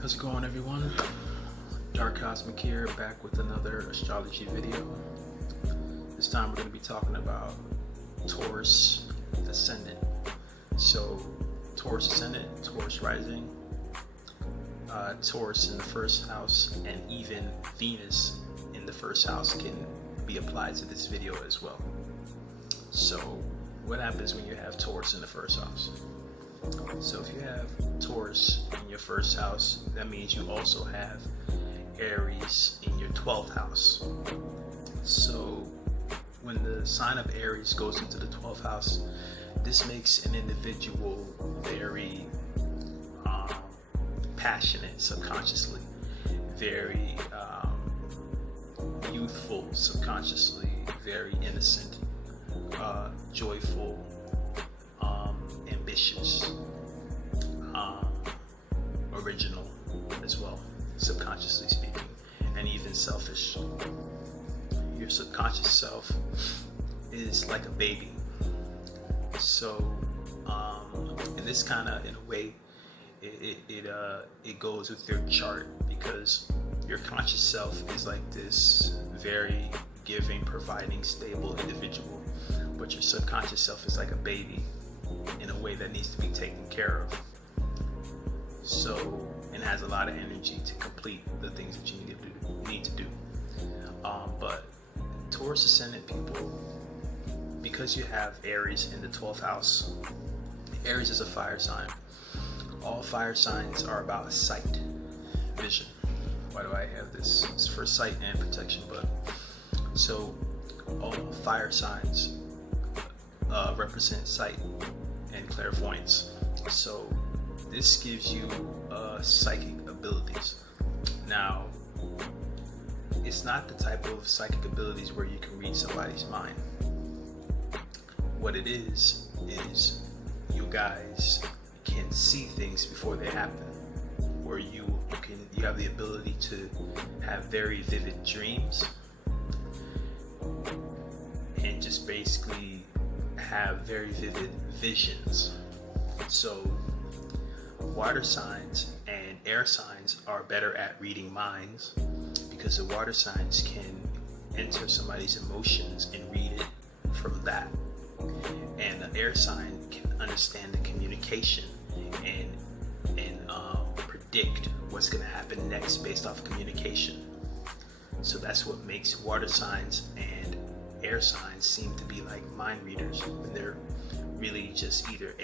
How's it going, everyone? Dark Cosmic here, back with another astrology video. This time we're going to be talking about Taurus Ascendant. So, Taurus Ascendant, Taurus Rising, Taurus in the first house, and even Venus in the first house can be applied to this video as well. So, what happens when you have Taurus in the first house? So if you have Taurus in your first house, that means you also have Aries in your 12th house. So when the sign of Aries goes into the 12th house, this makes an individual very passionate subconsciously, very youthful subconsciously, very innocent, joyful, ambitious, original as well, subconsciously speaking, and even selfish. Your subconscious self is like a baby. So, and this kind of, in a way, it goes with your chart, because your conscious self is like this very giving, providing, stable individual, but your subconscious self is like a baby in a way that needs to be taken care of. So, and has a lot of energy to complete the things that you need to do. But Taurus Ascendant people, because you have Aries in the 12th house, Aries is a fire sign. All fire signs are about sight, vision. Why do I have this? It's for sight and protection, but so all fire signs represent sight and clairvoyance. So this gives you psychic abilities. Now, it's not the type of psychic abilities where you can read somebody's mind. What it is you guys can see things before they happen, where you have the ability to have very vivid dreams and just basically have very vivid visions. So water signs and air signs are better at reading minds, because the water signs can enter somebody's emotions and read it from that, and the air sign can understand the communication and predict what's going to happen next based off communication. So that's what makes water signs and air signs seem to be like mind readers, when they're really just either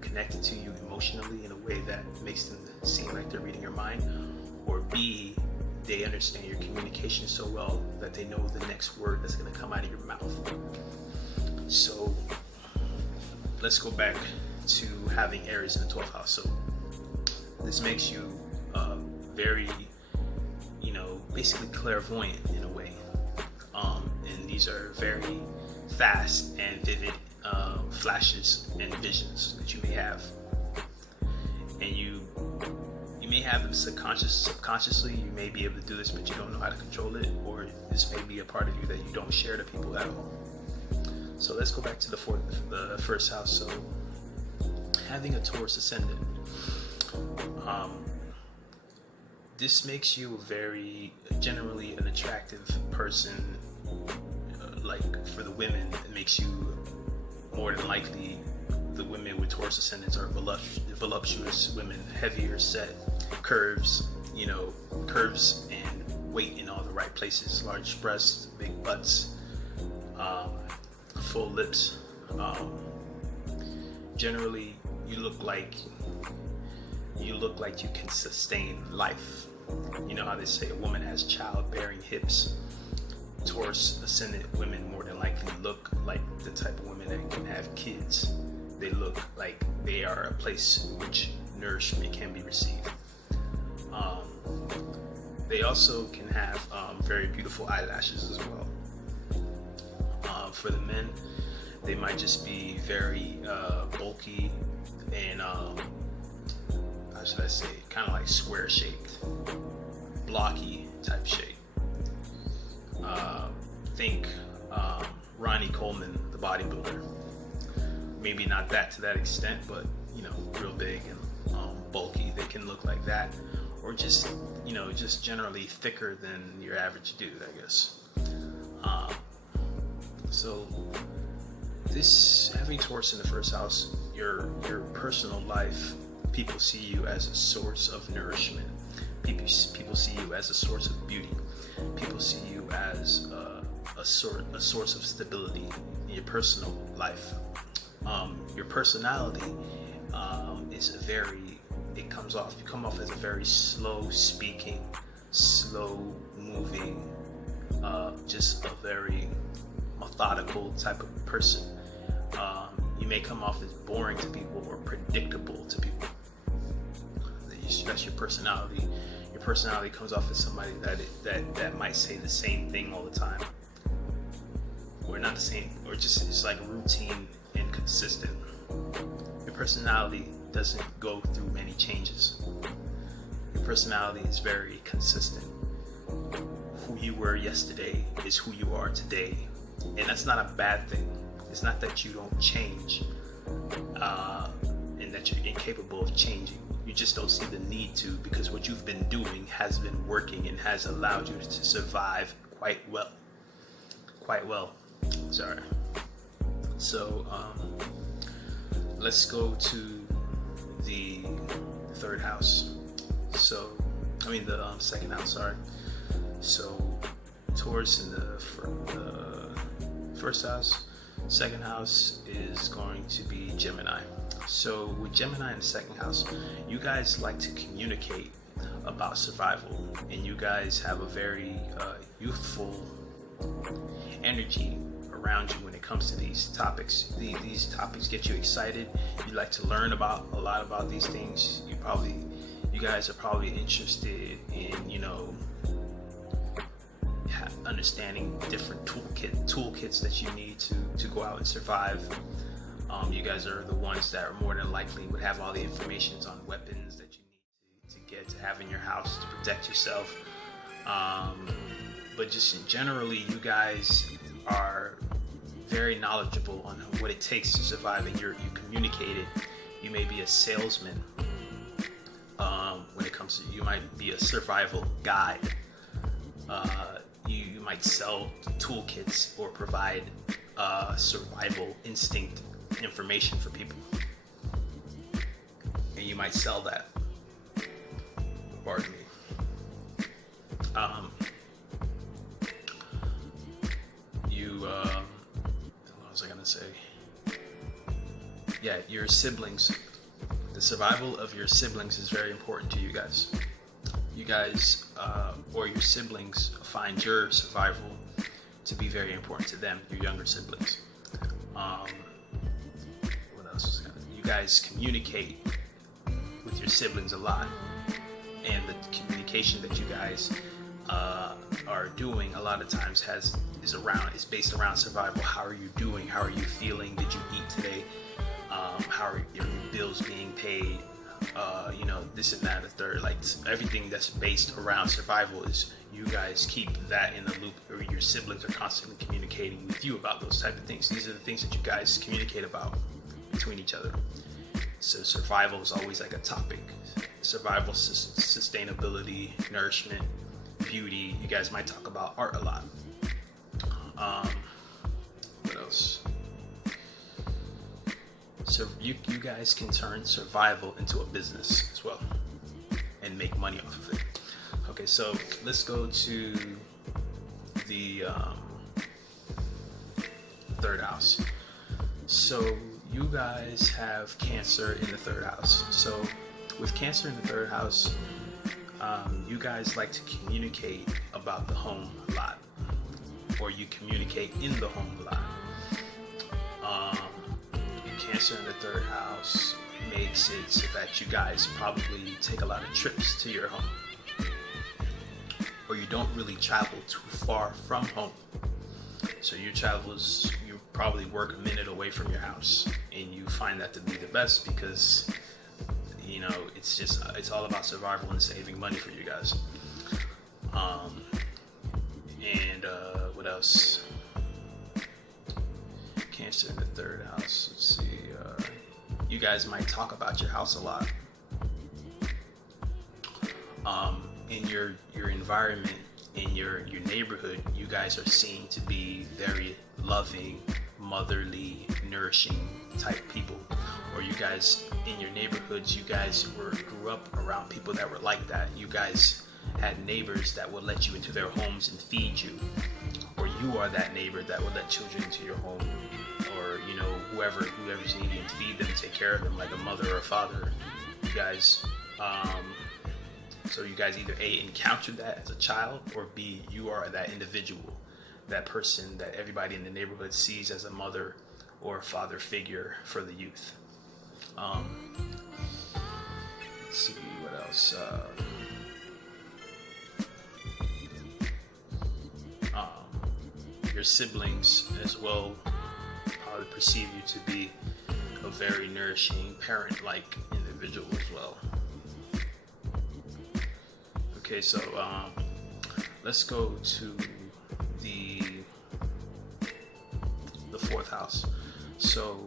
connected to you emotionally in a way that makes them seem like they're reading your mind, or B, they understand your communication so well that they know the next word that's going to come out of your mouth. So let's go back to having Aries in the 12th house. So this makes you very, basically clairvoyant in a way. And these are very fast and vivid flashes and visions that you may have. And you may have them subconsciously. You may be able to do this, but you don't know how to control it, or this may be a part of you that you don't share to people at all. So let's go back to the first house. So having a Taurus Ascendant, this makes you generally an attractive person. Like for the women, it makes you more than likely, the women with Taurus Ascendants are voluptuous women, heavier set, curves and weight in all the right places, large breasts, big butts, full lips. Generally, you look like you can sustain life. You know how they say a woman has childbearing hips. Taurus Ascendant women more than likely look like the type of women that can have kids. They look like they are a place in which nourishment can be received. They also can have very beautiful eyelashes as well. For the men, they might just be very bulky and how should I say, kind of like square shaped, blocky type shape. Think Ronnie Coleman, the bodybuilder. Maybe not that to that extent, but real big and bulky. They look like that, or just, just generally thicker than your average dude, I guess. So this having Taurus in the first house, your personal life, people see you as a source of nourishment. People see you as a source of beauty. People see you as a source of stability in your personal life. Your personality you come off as a very slow speaking, slow moving, just a very methodical type of person. You may come off as boring to people or predictable to people. That's your personality. Your personality comes off as somebody that might say the same thing all the time, or not the same, or just it's like routine and consistent. Your personality doesn't go through many changes. Your personality is very consistent. Who you were yesterday is who you are today, and that's not a bad thing. It's not that you don't change, and that you're incapable of changing. You just don't see the need to, because what you've been doing has been working and has allowed you to survive quite well. Sorry. So let's go to the third house. The second house. Sorry. So Taurus in the first house. Second house is going to be Gemini. So with Gemini in the second house, you guys like to communicate about survival, and you guys have a very youthful energy around you when it comes to these topics. These topics get you excited. You like to learn about a lot about these things. You guys are probably interested in, understanding different toolkits that you need to go out and survive. You guys are the ones that are more than likely would have all the information on weapons that you need to have in your house to protect yourself. But just generally, you guys are very knowledgeable on what it takes to survive, and you communicate it. You may be a salesman. When it comes to, you might be a survival guide. You might sell toolkits or provide survival instinct information for people, and you might sell that. Pardon me. What was I gonna say? Yeah, your siblings. The survival of your siblings is very important to you guys. You guys or your siblings find your survival to be very important to them, your younger siblings. What else? You guys communicate with your siblings a lot, and the communication that you guys are doing a lot of times is based around survival. How are you doing? How are you feeling? Did you eat today? How are your bills being paid? This and that, the third. Like everything that's based around survival is, you guys keep that in the loop, or your siblings are constantly communicating with you about those type of things. These are the things that you guys communicate about between each other. So survival is always like a topic. Survival, sustainability, nourishment, beauty. You guys might talk about art a lot. What else? So you guys can turn survival into a business as well and make money off of it. Okay, so let's go to the third house. So you guys have Cancer in the third house. So with Cancer in the third house, you guys like to communicate about the home a lot, or you communicate in the home a lot. Cancer in the third house makes it so that you guys probably take a lot of trips to your home, or you don't really travel too far from home. So you probably work a minute away from your house, and you find that to be the best because it's all about survival and saving money for you guys. What else? Cancer in the third house. Let's see. You guys might talk about your house a lot. in your environment, in your neighborhood, you guys are seen to be very loving, motherly, nourishing type people. Or you guys in your neighborhoods, you guys grew up around people that were like that. You guys had neighbors that would let you into their homes and feed you, or you are that neighbor that would let children into your home, or whoever's needing to feed them, take care of them, like a mother or a father. You guys, so you guys either A, encountered that as a child, or B, you are that individual, that person that everybody in the neighborhood sees as a mother or a father figure for the youth. Let's see what else. Your siblings as well probably perceive you to be a very nourishing, parent-like individual as well. Okay, so let's go to the fourth house. So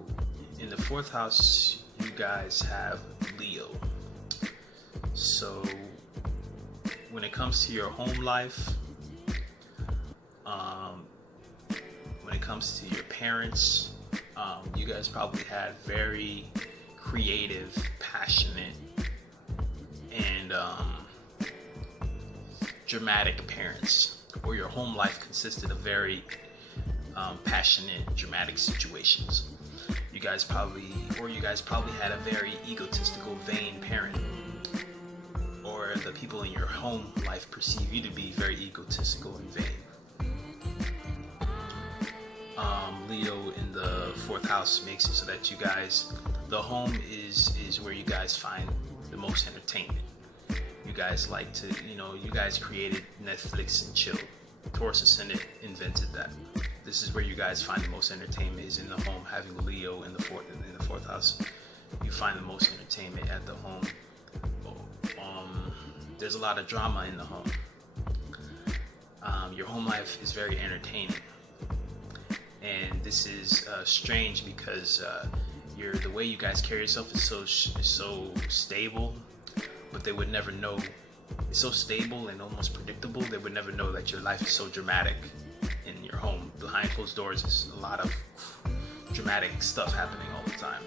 in the fourth house, you guys have Leo. So when it comes to your home life, when it comes to your parents, you guys probably had very creative, passionate, and dramatic parents, or your home life consisted of very passionate, dramatic situations. You guys probably had a very egotistical, vain parent, or the people in your home life perceive you to be very egotistical and vain. Leo in the fourth house makes it so that you guys, the home is where you guys find the most entertainment. You guys like to, you guys created Netflix and chill. Taurus Ascendant invented that. This is where you guys find the most entertainment, is in the home. Having Leo in the fourth house, you find the most entertainment at the home. There's a lot of drama in the home. Your home life is very entertaining, and this is strange because the way you guys carry yourself is so stable, but they would never know. It's so stable and almost predictable. They would never know that your life is so dramatic in your home. Behind closed doors, there's a lot of dramatic stuff happening all the time.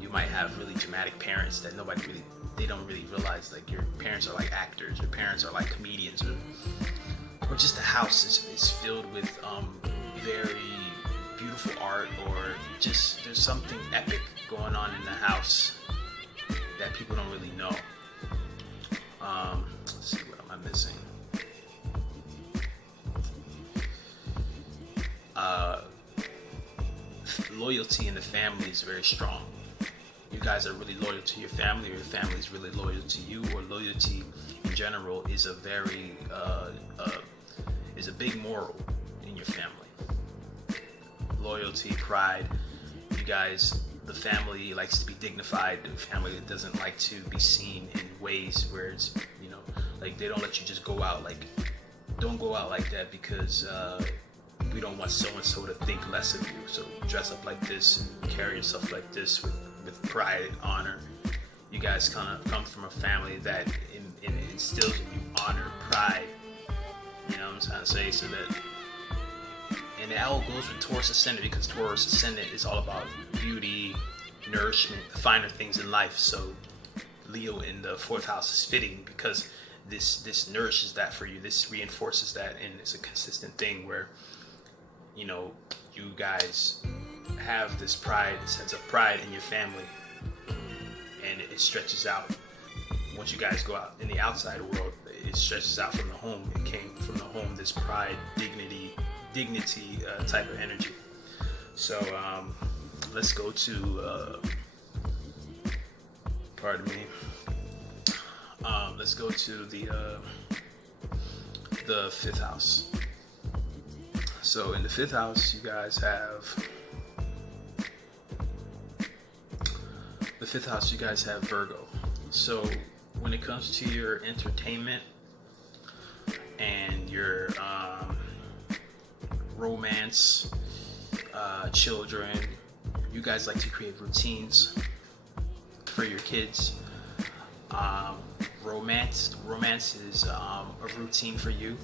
You might have really dramatic parents that they don't really realize, like your parents are like actors, your parents are like comedians, or just the house is filled with very beautiful art, or just there's something epic going on in the house that people don't really know. Let's see, what am I missing? Loyalty in the family is very strong. You guys are really loyal to your family, or your family is really loyal to you, or loyalty in general is a very is a big moral in your family. Loyalty, pride. You guys, the family likes to be dignified. The family doesn't like to be seen in ways where it's, like they don't let you just go out. Like, don't go out like that because we don't want so and so to think less of you. So dress up like this and carry yourself like this with pride and honor. You guys kind of come from a family that instills in you honor, pride. You know what I'm trying to say? So that, and it all goes with Taurus Ascendant, because Taurus Ascendant is all about beauty, nourishment, the finer things in life. So Leo in the fourth house is fitting because this nourishes that for you. This reinforces that, and it's a consistent thing where, you guys have this pride, this sense of pride in your family, and it stretches out. Once you guys go out in the outside world, it stretches out from the home. It came from the home, this pride, dignity type of energy. So let's go to pardon me. Let's go to the fifth house. So in the fifth house, you guys have Virgo. So when it comes to your entertainment and your romance, children, you guys like to create routines for your kids. Romance is a routine for you.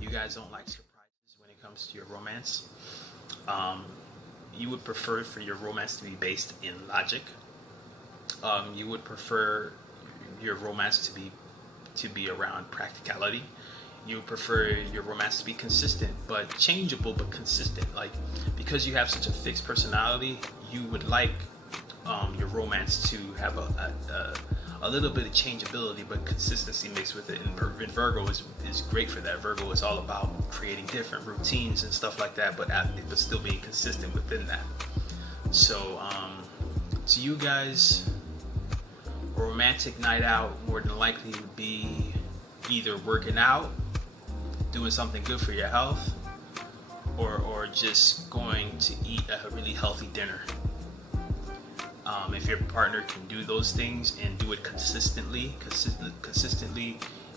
You guys don't like surprises when it comes to your romance. Um, you would prefer for your romance to be based in logic. You would prefer your romance to be around practicality. You would prefer your romance to be consistent, but changeable, but consistent. Like, because you have such a fixed personality, you would like your romance to have a little bit of changeability, but consistency mixed with it. And Virgo is great for that. Virgo is all about creating different routines and stuff like that, but still being consistent within that. So, to you guys, a romantic night out more than likely would be either working out, doing something good for your health, or just going to eat a really healthy dinner. If your partner can do those things and do it consistently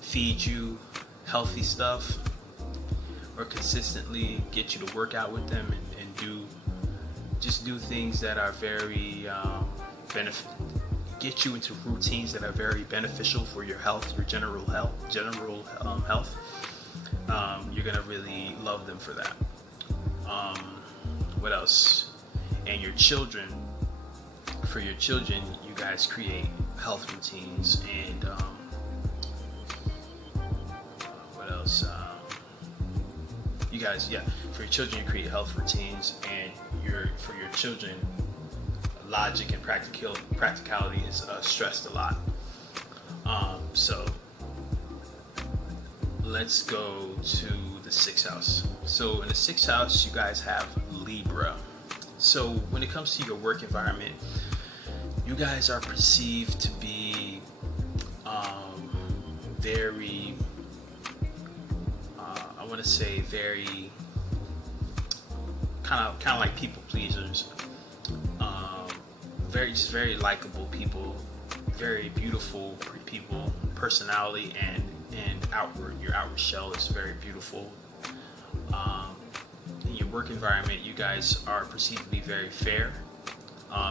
feed you healthy stuff, or consistently get you to work out with them and do things that are very get you into routines that are very beneficial for your health, your general health, you're gonna really love them for that. What else? And your children. For your children, you guys create health routines, and what else? You guys, yeah, for your children, you create health routines, and for your children, logic and practicality is stressed a lot. So let's go to the 6th house. So in the 6th house, you guys have Libra. So when it comes to your work environment, you guys are perceived to be very, I want to say very kind of like people pleasers. Very likable people, very beautiful people, personality and your outward shell is very beautiful. In your work environment, you guys are perceived to be very fair.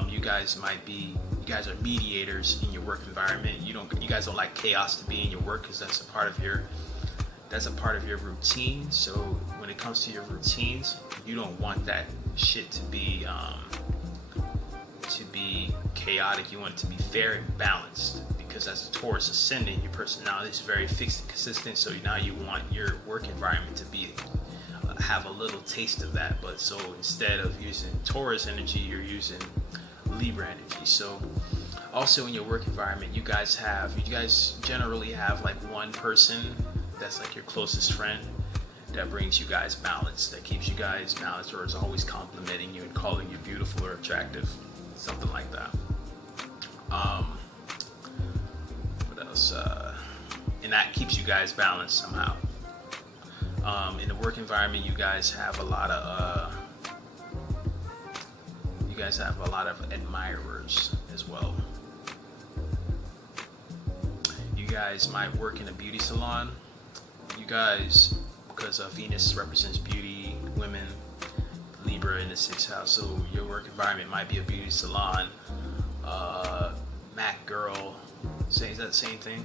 You guys are mediators in your work environment. You guys don't like chaos to be in your work, because that's a part of your routine. So when it comes to your routines, you don't want that shit to be chaotic. You want it to be fair and balanced, because as a Taurus Ascendant, your personality is very fixed and consistent. So now you want your work environment to be have a little taste of that. But so instead of using Taurus energy, you're using Libra energy. So also in your work environment, you guys generally have like one person that's like your closest friend that brings you guys balance, that keeps you guys balanced, or is always complimenting you and calling you beautiful or attractive, something like that. What else? And that keeps you guys balanced somehow. In the work environment, you guys have a lot of admirers as well. You guys might work in a beauty salon. You guys, because Venus represents beauty, women, Libra in the 6th house, so your work environment might be a beauty salon, Mac girl. Is that the same thing?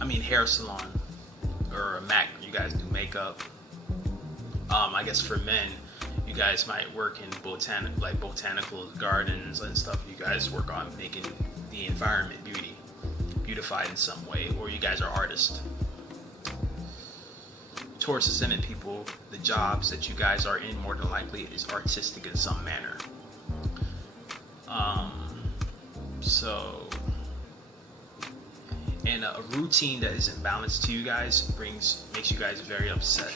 I mean, hair salon, or a Mac. You guys do makeup. I guess for men, you guys might work in botanical gardens and stuff. You guys work on making the environment beautified in some way, or you guys are artists. Taurus Ascendant people, the jobs that you guys are in more than likely is artistic in some manner. And a routine that isn't balanced to you guys makes you guys very upset,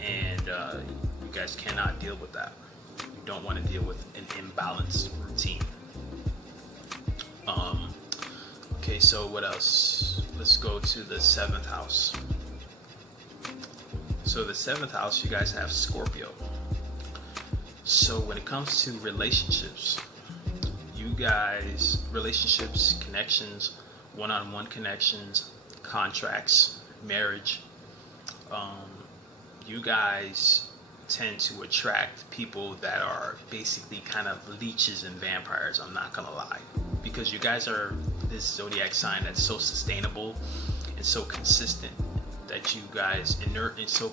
and you guys cannot deal with that. You don't want to deal with an imbalanced routine. Okay, so what else? Let's go to the 7th house. So the 7th house, you guys have Scorpio. So when it comes to relationships, relationships, connections, one-on-one connections, contracts, marriage, you guys tend to attract people that are basically kind of leeches and vampires. I'm not gonna lie. because you guys are this zodiac sign that's so sustainable and so consistent, that you guys and so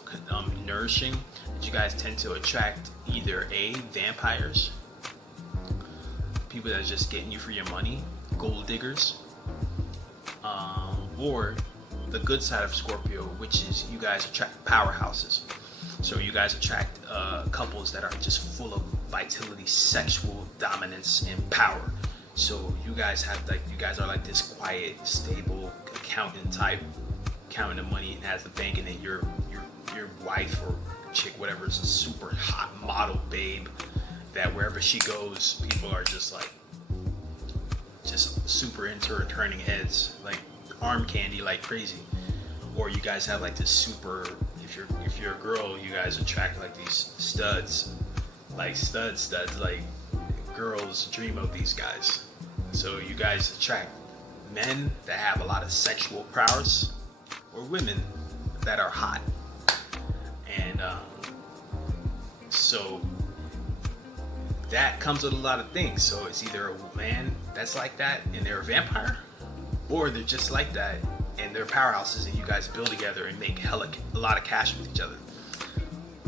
nourishing, that you guys tend to attract either vampires, people that are just getting you for your money, gold diggers, or the good side of Scorpio, which is you guys attract powerhouses. So you guys attract couples that are just full of vitality, sexual dominance, and power. So you guys are like this quiet, stable accountant type, counting the money and has the bank, and then your wife or chick, whatever, is a super hot model babe that wherever she goes, people are just super into her, turning heads like arm candy like crazy. Or you guys have like this super, if you're a girl, you guys attract like these studs, like studs, like girls dream of these guys. So you guys attract men that have a lot of sexual prowess, or women that are hot. And so that comes with a lot of things. So it's either a man that's like that and they're a vampire, or they're just like that and they're powerhouses and you guys build together and make a lot of cash with each other.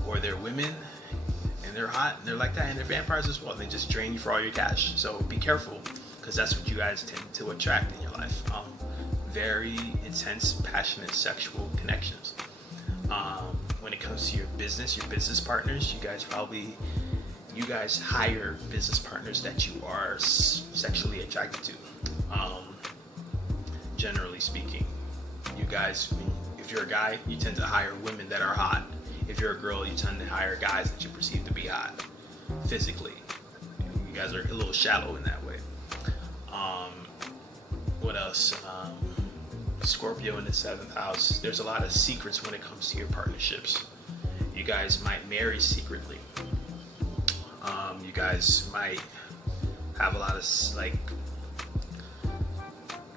Or they're women and they're hot and they're like that and they're vampires as well. They just drain you for all your cash. So be careful, because that's what you guys tend to attract in your life. Very intense, passionate, sexual connections. When it comes to your business partners, you guys hire business partners that you are sexually attracted to. Generally speaking, you guys, if you're a guy, you tend to hire women that are hot. If you're a girl, you tend to hire guys that you perceive to be hot physically. You guys are a little shallow in that way. What else? Scorpio in the 7th house. There's a lot of secrets when it comes to your partnerships. You guys might marry secretly. You guys might have a lot of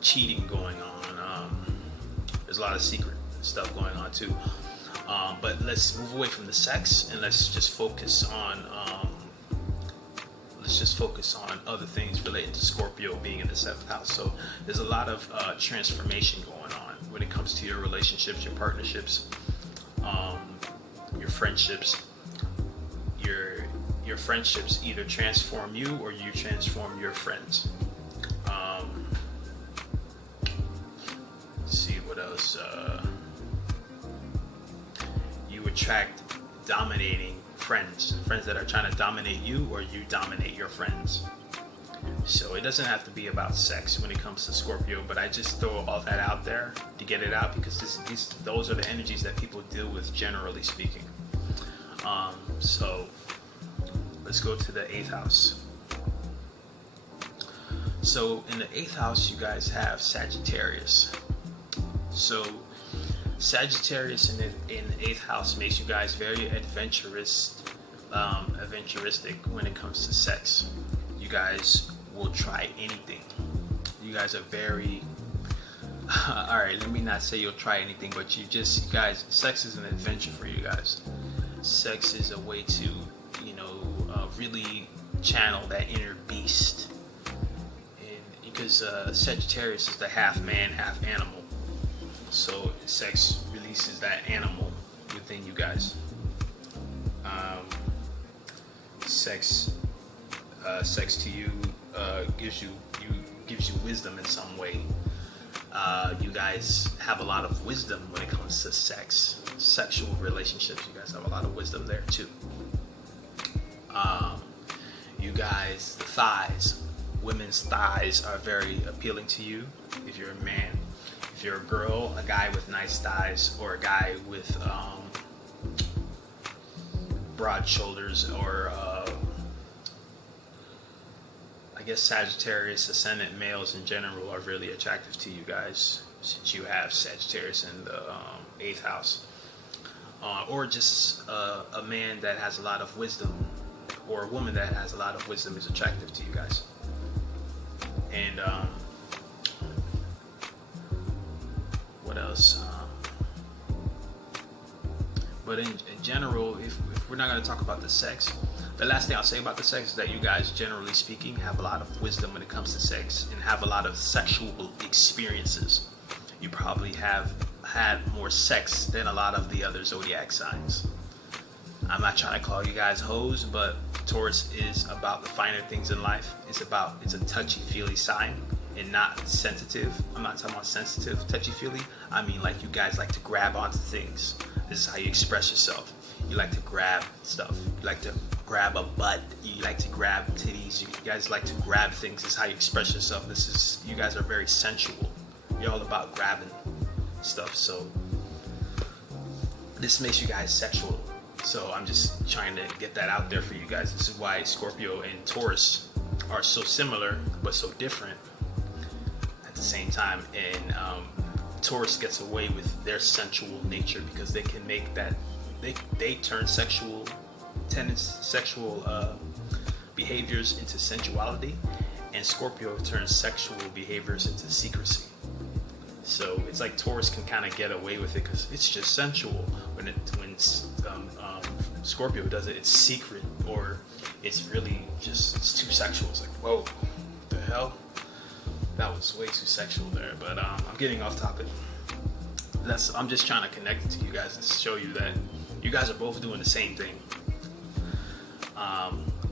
cheating going on. There's a lot of secret stuff going on too. But let's move away from the sex and let's just focus on other things related to Scorpio being in the 7th house. So there's a lot of transformation going on when it comes to your relationships, your partnerships, your friendships. Your friendships either transform you or you transform your friends. Let's see what else. You attract dominating friends that are trying to dominate you, or you dominate your friends. So it doesn't have to be about sex when it comes to Scorpio, but I just throw all that out there to get it out, because those are the energies that people deal with, generally speaking. So let's go to the 8th house. So in the 8th house, you guys have Sagittarius. So Sagittarius in the 8th house makes you guys very adventuristic when it comes to sex. You guys will try anything. You guys are very all right, let me not say you'll try anything, but you guys, sex is an adventure for you guys. Sex is a way to, really channel that inner beast. And because Sagittarius is the half man, half animal. So sex releases that animal within you guys. Sex to you gives you wisdom in some way. You guys have a lot of wisdom when it comes to sexual relationships. You guys have a lot of wisdom there too. You guys, the thighs, women's thighs are very appealing to you. If you're a man, if you're a girl, a guy with nice thighs, or a guy with broad shoulders, or I guess Sagittarius, Ascendant males in general are really attractive to you guys, since you have Sagittarius in the 8th house. Or just a man that has a lot of wisdom, or a woman that has a lot of wisdom is attractive to you guys. And what else? But in general, if we're not going to talk about the sex, The last thing I'll say about the sex is that you guys, generally speaking, have a lot of wisdom when it comes to sex and have a lot of sexual experiences. You probably have had more sex than a lot of the other zodiac signs. I'm not trying to call you guys hoes, but Taurus is about the finer things in life. It's a touchy-feely sign and not sensitive. I'm not talking about sensitive, touchy-feely. I mean like you guys like to grab onto things. This is how you express yourself. You like to grab stuff. You like to grab a butt. You like to grab titties. You guys like to grab things. This is how you express yourself. You guys are very sensual. You're all about grabbing stuff. So this makes you guys sexual. So I'm just trying to get that out there for you guys. This is why Scorpio and Taurus are so similar but so different at the same time. And Taurus gets away with their sensual nature because they can make that they turn sexual behaviors into sensuality, and Scorpio turns sexual behaviors into secrecy. So it's like Taurus can kind of get away with it because it's just sensual. When Scorpio does it, it's secret, or it's really just, it's too sexual. It's like, whoa, what the hell? That was way too sexual there. But I'm getting off topic. I'm just trying to connect it to you guys and show you that you guys are both doing the same thing.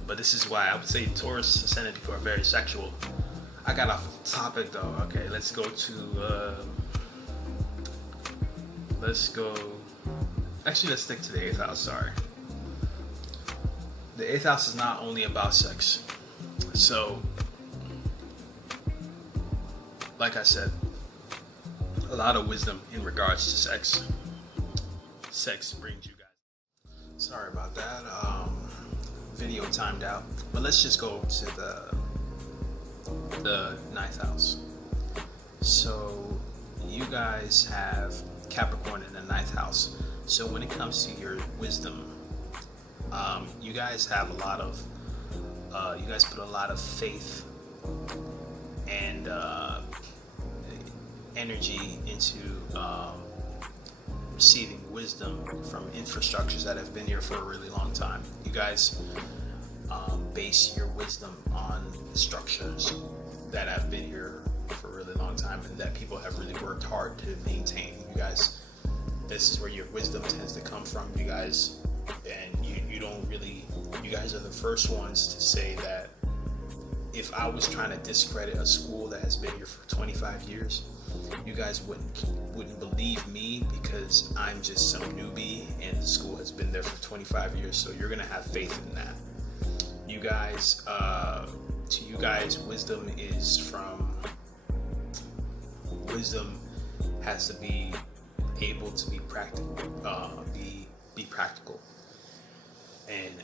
But this is why I would say Taurus Ascendant people are very sexual. I got off topic though. Okay, let's go to let's stick to the 8th house. Sorry, the 8th house is not only about sex. So like I said, a lot of wisdom in regards to sex. Sex brings you guys. Sorry about that. Video timed out. But let's just go to the 9th house. So you guys have Capricorn in the 9th house. So when it comes to your wisdom, you guys have a lot of you guys put a lot of faith and energy into receiving wisdom from infrastructures that have been here for a really long time. You guys base your wisdom on structures that have been here for a really long time and that people have really worked hard to maintain. You guys, this is where your wisdom tends to come from, you guys, and you guys are the first ones to say that if I was trying to discredit a school that has been here for 25 years, you guys wouldn't believe me because I'm just some newbie and the school has been there for 25 years. So you're gonna have faith in that. You guys, to you guys, wisdom has to be able to be practical, be practical, and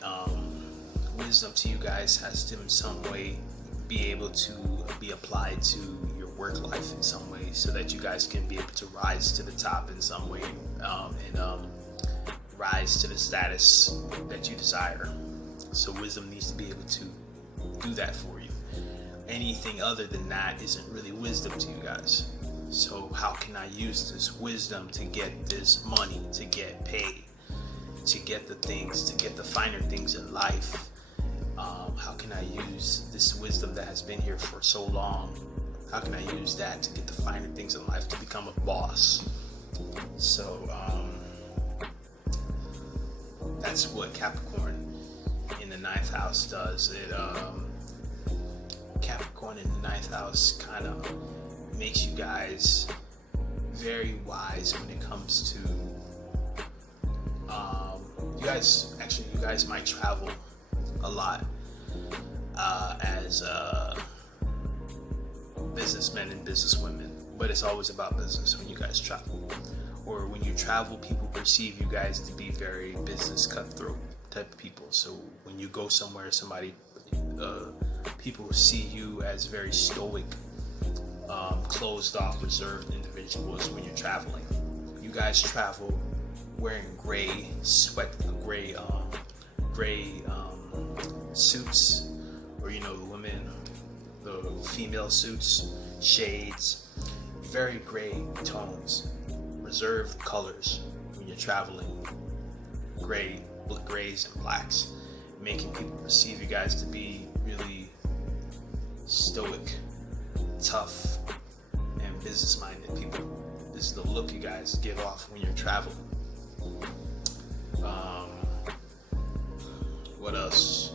wisdom to you guys has to in some way be able to be applied to your work life in some way, so that you guys can be able to rise to the top in some way, and rise to the status that you desire. So wisdom needs to be able to do that for you. Anything other than that isn't really wisdom to you guys. So how can I use this wisdom to get this money, to get paid, to get the things, to get the finer things in life? How can I use this wisdom that has been here for so long? How can I use that to get the finer things in life, to become a boss? So that's what Capricorn in the 9th house does. Capricorn in the 9th house kind of makes you guys very wise when it comes to you guys might travel a lot as businessmen and businesswomen, but it's always about business when you guys travel. Or when you travel, people perceive you guys to be very business cutthroat type of people. So when you go somewhere, people see you as very stoic, closed off, reserved individuals when you're traveling. You guys travel wearing gray suits, or the women, the female suits, shades, very gray tones, reserved colors when you're traveling, grays and blacks. It making people perceive you guys to be really stoic, tough, and business-minded people. This is the look you guys give off when you're traveling. What else?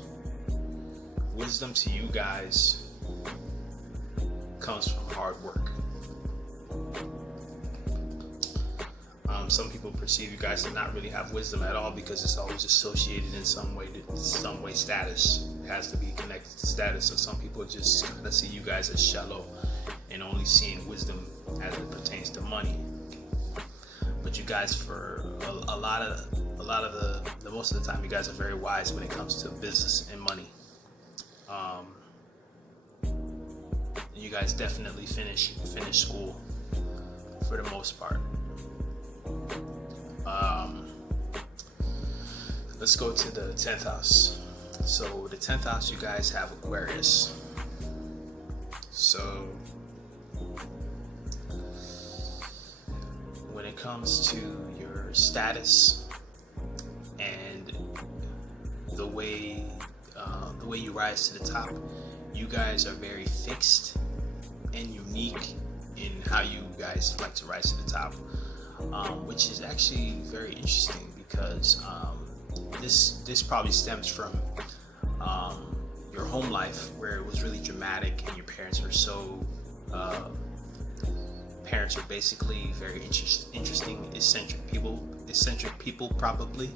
Wisdom to you guys comes from hard work. Some people perceive you guys to not really have wisdom at all because it's always associated in some way status. It has to be connected to status. So some people just kind of see you guys as shallow and only seeing wisdom as it pertains to money. But you guys, for a lot of the most of the time, you guys are very wise when it comes to business and money. You guys definitely finish school for the most part. Let's go to the 10th house. So the 10th house, you guys have Aquarius. So when it comes to your status and the way you rise to the top, you guys are very fixed and unique in how you guys like to rise to the top, which is actually very interesting because this probably stems from your home life where it was really dramatic and your parents were so parents were basically very interesting, eccentric people probably.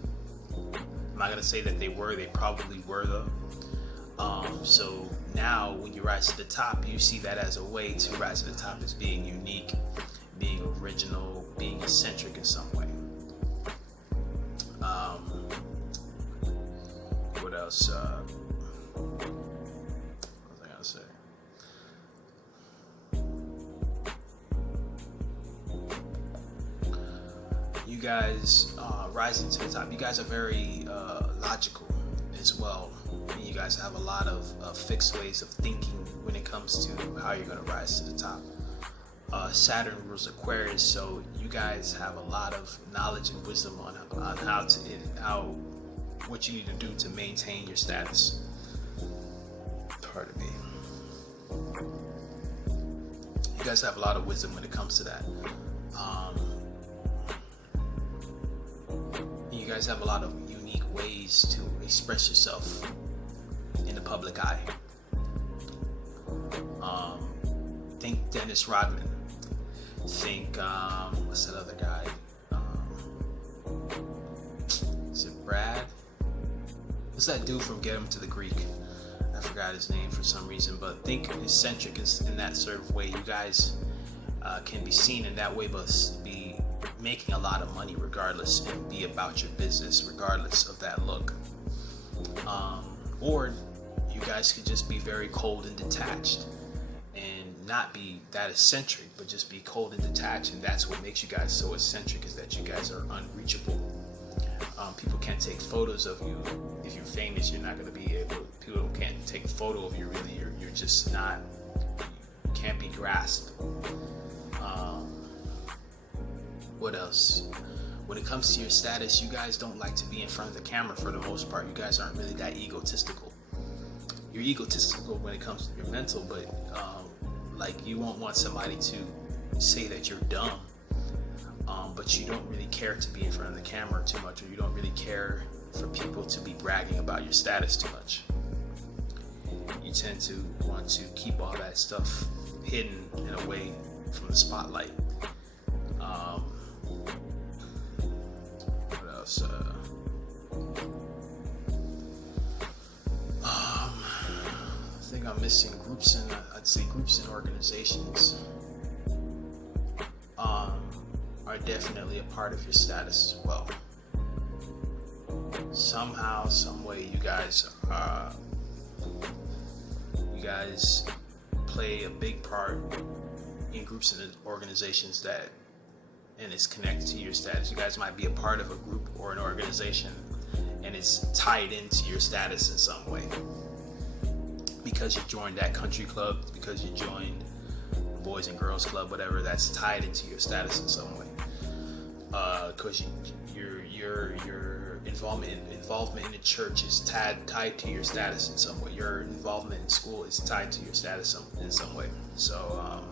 I'm not gonna say that they probably were though. So now when you rise to the top, you see that as a way to rise to the top as being unique, being original, being eccentric in some way. What else? What was I gonna say? You guys rising to the top, you guys are very logical as well. And you guys have a lot of fixed ways of thinking when it comes to how you're going to rise to the top. Saturn rules Aquarius, so you guys have a lot of knowledge and wisdom on what you need to do to maintain your status. Pardon me. You guys have a lot of wisdom when it comes to that. You guys have a lot of unique ways to express yourself in the public eye. Think Dennis Rodman. Think what's that other guy? Is it Brad? What's that dude from Get Him to the Greek? I forgot his name for some reason, but think eccentric in that sort of way. You guys can be seen in that way, but be making a lot of money regardless, and be about your business regardless of that look. Or you guys could just be very cold and detached and not be that eccentric, but just be cold and detached, and that's what makes you guys so eccentric, is that you guys are unreachable. People can't take photos of you. If you're famous, you're not going to be able, people can't take a photo of you really. You're just not, you can't be grasped. What else? When it comes to your status, you guys don't like to be in front of the camera for the most part. You guys aren't really that egotistical. You're egotistical when it comes to your mental, but like you won't want somebody to say that you're dumb, but you don't really care to be in front of the camera too much, or you don't really care for people to be bragging about your status too much. You tend to want to keep all that stuff hidden and away from the spotlight. What else? I think I'm missing groups and I'd say groups and organizations are definitely a part of your status as well. Somehow, some way, you guys play a big part in groups and organizations and it's connected to your status. You guys might be a part of a group or an organization and it's tied into your status in some way. Because you joined that country club, because you joined the Boys and Girls Club, whatever, that's tied into your status in some way. Because you're your involvement in the church is tied to your status in some way. Your involvement in school is tied to your status in some way. So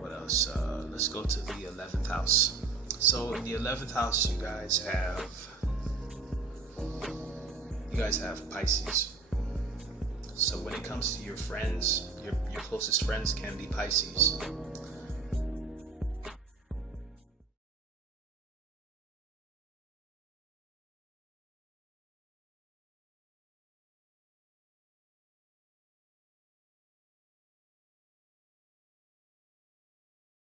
what else? Let's go to the 11th house. So in the 11th house, you guys have Pisces. So when it comes to your friends, your closest friends can be Pisces.